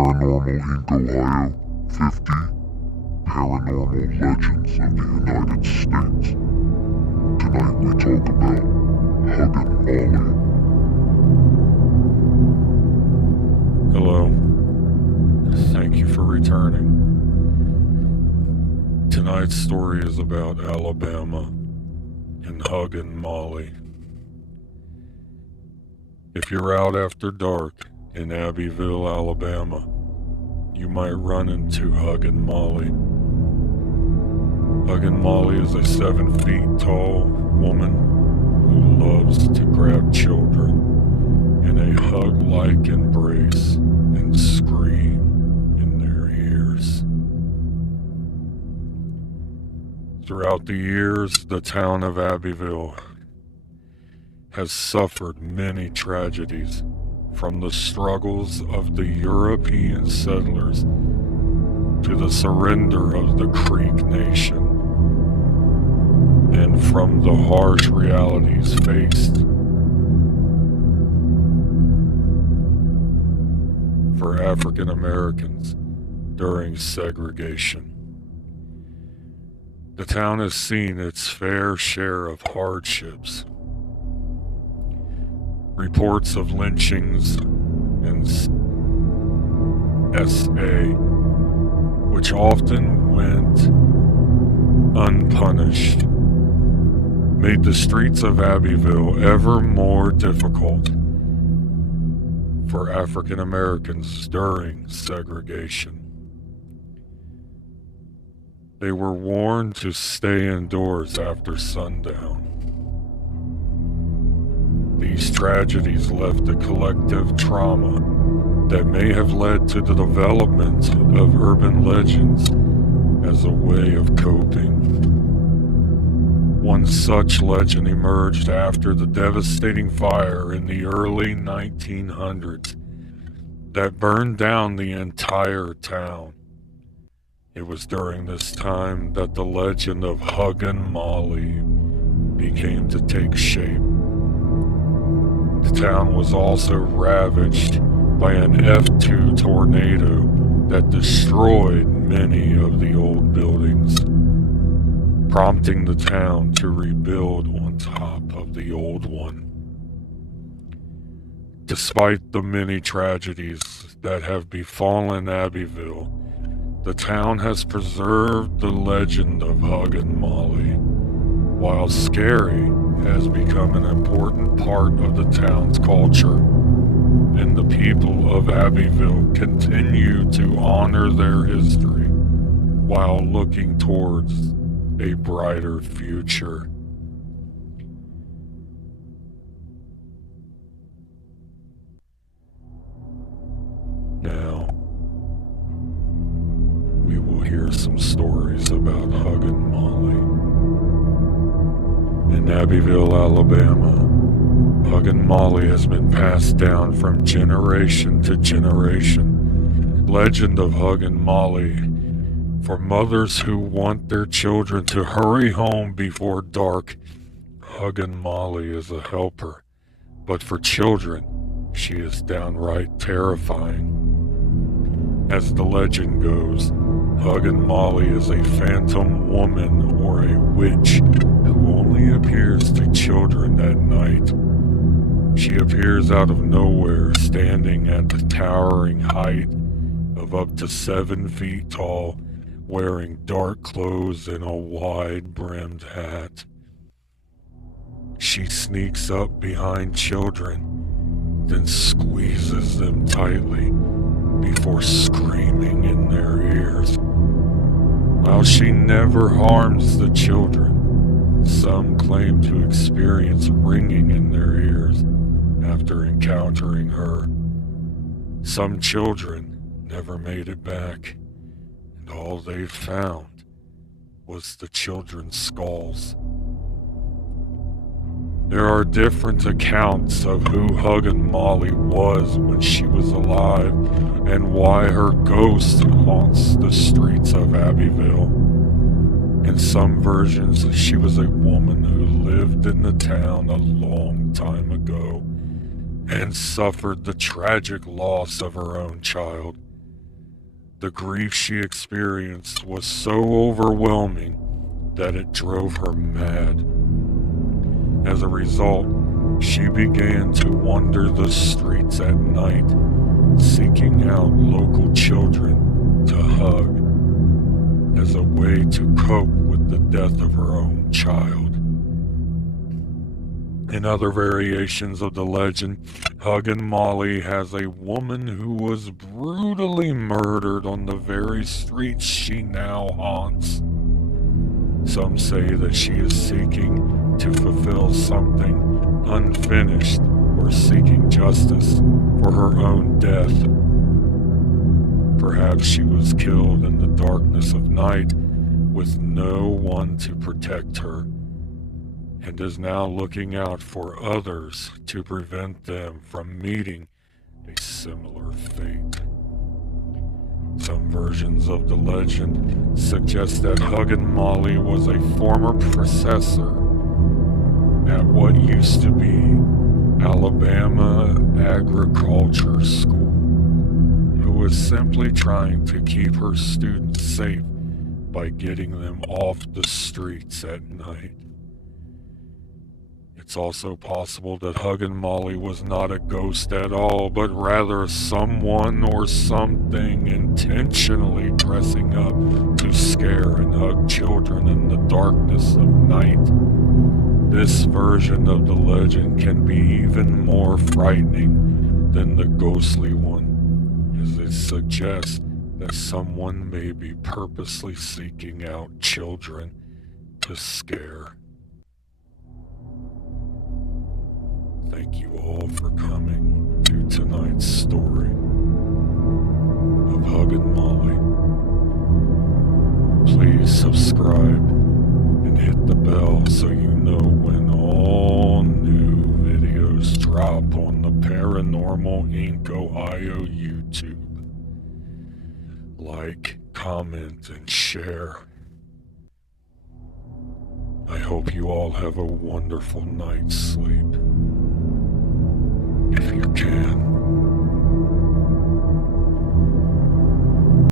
Paranormal Inc. Ohio 50 Paranormal Legends of the United States. Tonight we talk about HUGGIN Molly. Hello. Thank you for returning. Tonight's story is about Alabama and HUGGIN Molly. If you're out after dark in Abbyville, Alabama, you might run into HUGGIN Molly. HUGGIN Molly is a 7 feet tall woman who loves to grab children in a hug-like embrace and scream in their ears. Throughout the years, the town of Abbyville has suffered many tragedies, from the struggles of the European settlers to the surrender of the Creek Nation, and from the harsh realities faced for African Americans during segregation. The town has seen its fair share of hardships. Reports of lynchings and SA, which often went unpunished, made the streets of Abbyville ever more difficult for African Americans during segregation. They were warned to stay indoors after sundown. These tragedies left a collective trauma that may have led to the development of urban legends as a way of coping. One such legend emerged after the devastating fire in the early 1900s that burned down the entire town. It was during this time that the legend of HUGGIN Molly began to take shape. The town was also ravaged by an F2 tornado that destroyed many of the old buildings, prompting the town to rebuild on top of the old one. Despite the many tragedies that have befallen Abbyville, the town has preserved the legend of HUGGIN Molly. While scary has become an important part of the town's culture, and the people of Abbyville continue to honor their history while looking towards a brighter future. Now, we will hear some stories about HUGGIN Molly. In Abbyville, Alabama, HUGGIN Molly has been passed down from generation to generation. Legend of HUGGIN Molly. For mothers who want their children to hurry home before dark, HUGGIN Molly is a helper. But for children, she is downright terrifying. As the legend goes, HUGGIN Molly is a phantom woman or a witch who only appears to children at night. She appears out of nowhere, standing at the towering height of up to 7 feet tall, wearing dark clothes and a wide-brimmed hat. She sneaks up behind children, then squeezes them tightly before screaming in their ears. While she never harms the children, some claim to experience ringing in their ears after encountering her. Some children never made it back, and all they found was the children's skulls. There are different accounts of who HUGGIN Molly was when she was alive and why her ghost haunts the streets of Abbyville. In some versions, she was a woman who lived in the town a long time ago and suffered the tragic loss of her own child. The grief she experienced was so overwhelming that it drove her mad. As a result, she began to wander the streets at night, seeking out local children to hug as a way to cope with the death of her own child. In other variations of the legend, HUGGIN Molly has a woman who was brutally murdered on the very streets she now haunts. Some say that she is seeking to fulfill something unfinished or seeking justice for her own death. Perhaps she was killed in the darkness of night with no one to protect her, and is now looking out for others to prevent them from meeting a similar fate. Some versions of the legend suggest that HUGGIN Molly was a former professor at what used to be Alabama Agriculture School, who was simply trying to keep her students safe by getting them off the streets at night. It's also possible that HUGGIN Molly was not a ghost at all, but rather someone or something intentionally dressing up to scare and hug children in the darkness of night. This version of the legend can be even more frightening than the ghostly one, as it suggests that someone may be purposely seeking out children to scare. Thank you all for coming to tonight's story of HUGGIN Molly. Please subscribe and hit the bell so you know when all new videos drop on the Paranormal Inc. Ohio YouTube. Like, comment, and share. I hope you all have a wonderful night's sleep. If you can.